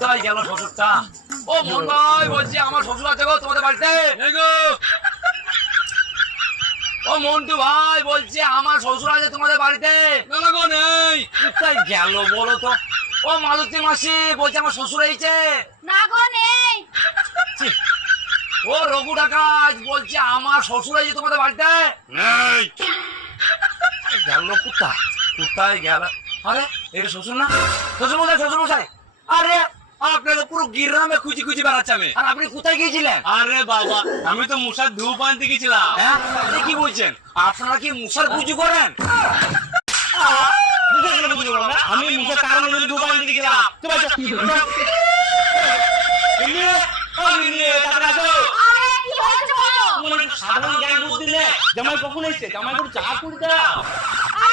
কোথায় গেল শ্বশুরটা? ও মন ভাই, বলছি আমার শ্বশুর আছে গো তোমাদের বাড়িতে? ও মন্টু ভাই, বলছি আমার শ্বশুর আছে তোমাদের বাড়িতে? না গো নেই। কোথায় গেল বলো তো? ও মালতী মাসি, বলছি আমার শ্বশুর এইছে? না গো নেই। ও রঘু ডাকাত, বলছি আমার শ্বশুর এইছে তোমাদের বাড়িতে? নেই। গেল কোথায়? কোথায় গেল? আরে এটা শ্বশুর না? শ্বশুর মশাই, শ্বশুর মশাই, আরে আপনাকে পুরো গ্রামে খুঁজি খুঁজি বেড়াচ্ছে আমি। আর আপনি কোথায় গিয়েছিলেন? আরে বাবা, আমি তো মশার ধূপ আনতে গেছিলাম। হ্যাঁ, আপনি কি বলছেন? আপনারা কি মশার পুজো করেন? আমি মুখে কারণ ধূপ আনতে গেছিলাম। আরে কি হয়েছে বলো? সাধারণ জ্ঞান বুদ্ধি নেই। জামাই কখন এসছে? জামাই করে চা করে দাও। আরে